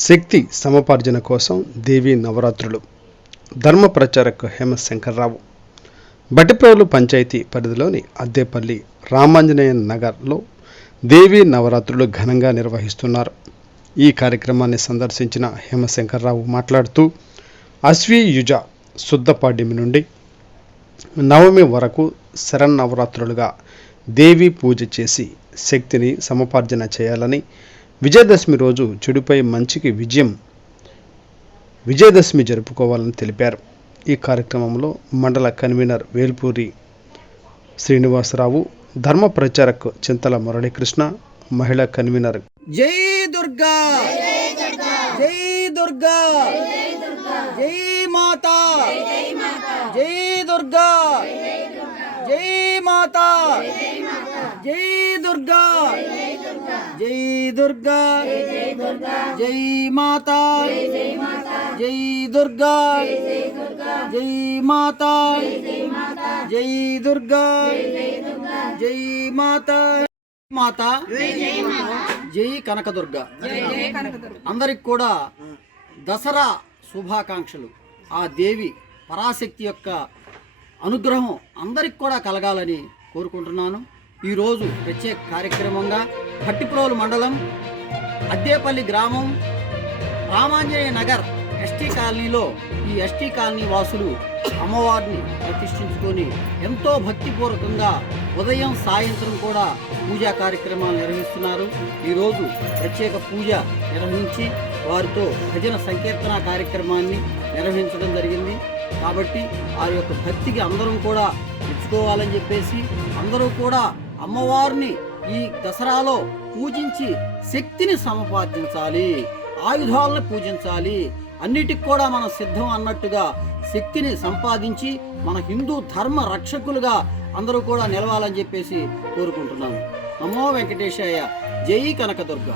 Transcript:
శక్తి సమపార్జన కోసం దేవీ నవరాత్రులు. ధర్మ ప్రచారక్ హేమశంకర్రావు. బట్టిప్రోలు పంచాయతీ పరిధిలోని అద్దేపల్లి రామాంజనేయ నగర్లో దేవీ నవరాత్రులు ఘనంగా నిర్వహిస్తున్నారు. ఈ కార్యక్రమాన్ని సందర్శించిన హేమశంకర్రావు మాట్లాడుతూ అశ్వీయుజ శుద్ధ పాడ్యమి నుండి నవమి వరకు శరన్నవరాత్రులుగా దేవీ పూజ చేసి శక్తిని సమపార్జన చేయాలని, విజయదశమి రోజు చెడుపై మంచికి విజయదశమి జరుపుకోవాలని తెలిపారు. ఈ కార్యక్రమంలో మండల కన్వీనర్ వేల్పూరి శ్రీనివాసరావు, ధర్మ ప్రచారక్ చింతల మురళీకృష్ణ, మహిళా కన్వీనర్ జై దుర్గా, జై దుర్గా, జై మాతా, జై దుర్గా, జై మాతా, జై దుర్గా, జై దుర్గా, జై మాతా, జై దుర్గా, జై మాతా, జై దుర్గా, జై మాతా, మాతా, జై కనకదుర్గ. అందరికి కూడా దసరా శుభాకాంక్షలు. ఆ దేవి పరాశక్తి యొక్క అనుగ్రహం అందరికి కూడా కలగాలని కోరుకుంటున్నాను. ఈరోజు ప్రత్యేక కార్యక్రమంగా భట్టిప్రోలు మండలం అద్దేపల్లి గ్రామం రామాంజనేయ నగర్ ఎస్టీ కాలనీలో ఈ ఎస్టీ కాలనీ వాసులు అమ్మవారిని ప్రతిష్ఠించుకొని ఎంతో భక్తిపూర్వకంగా ఉదయం సాయంత్రం కూడా పూజా కార్యక్రమాలు నిర్వహిస్తున్నారు. ఈరోజు ప్రత్యేక పూజ నిర్వహించి వారితో భజన సంకీర్తన కార్యక్రమాన్ని నిర్వహించడం జరిగింది. కాబట్టి ఆ యొక్క భక్తికి అందరం కూడా మెచ్చుకోవాలని చెప్పేసి అందరూ కూడా అమ్మవారిని ఈ దసరాలో పూజించి శక్తిని సమపార్జించాలి, ఆయుధాలను పూజించాలి, అన్నిటికి కూడా మనం సిద్ధం అన్నట్టుగా శక్తిని సంపాదించి మన హిందూ ధర్మ రక్షకులుగా అందరూ కూడా నిలవాలని చెప్పేసి కోరుకుంటున్నాను. నమో వెంకటేశాయ. జై కనకదుర్గ.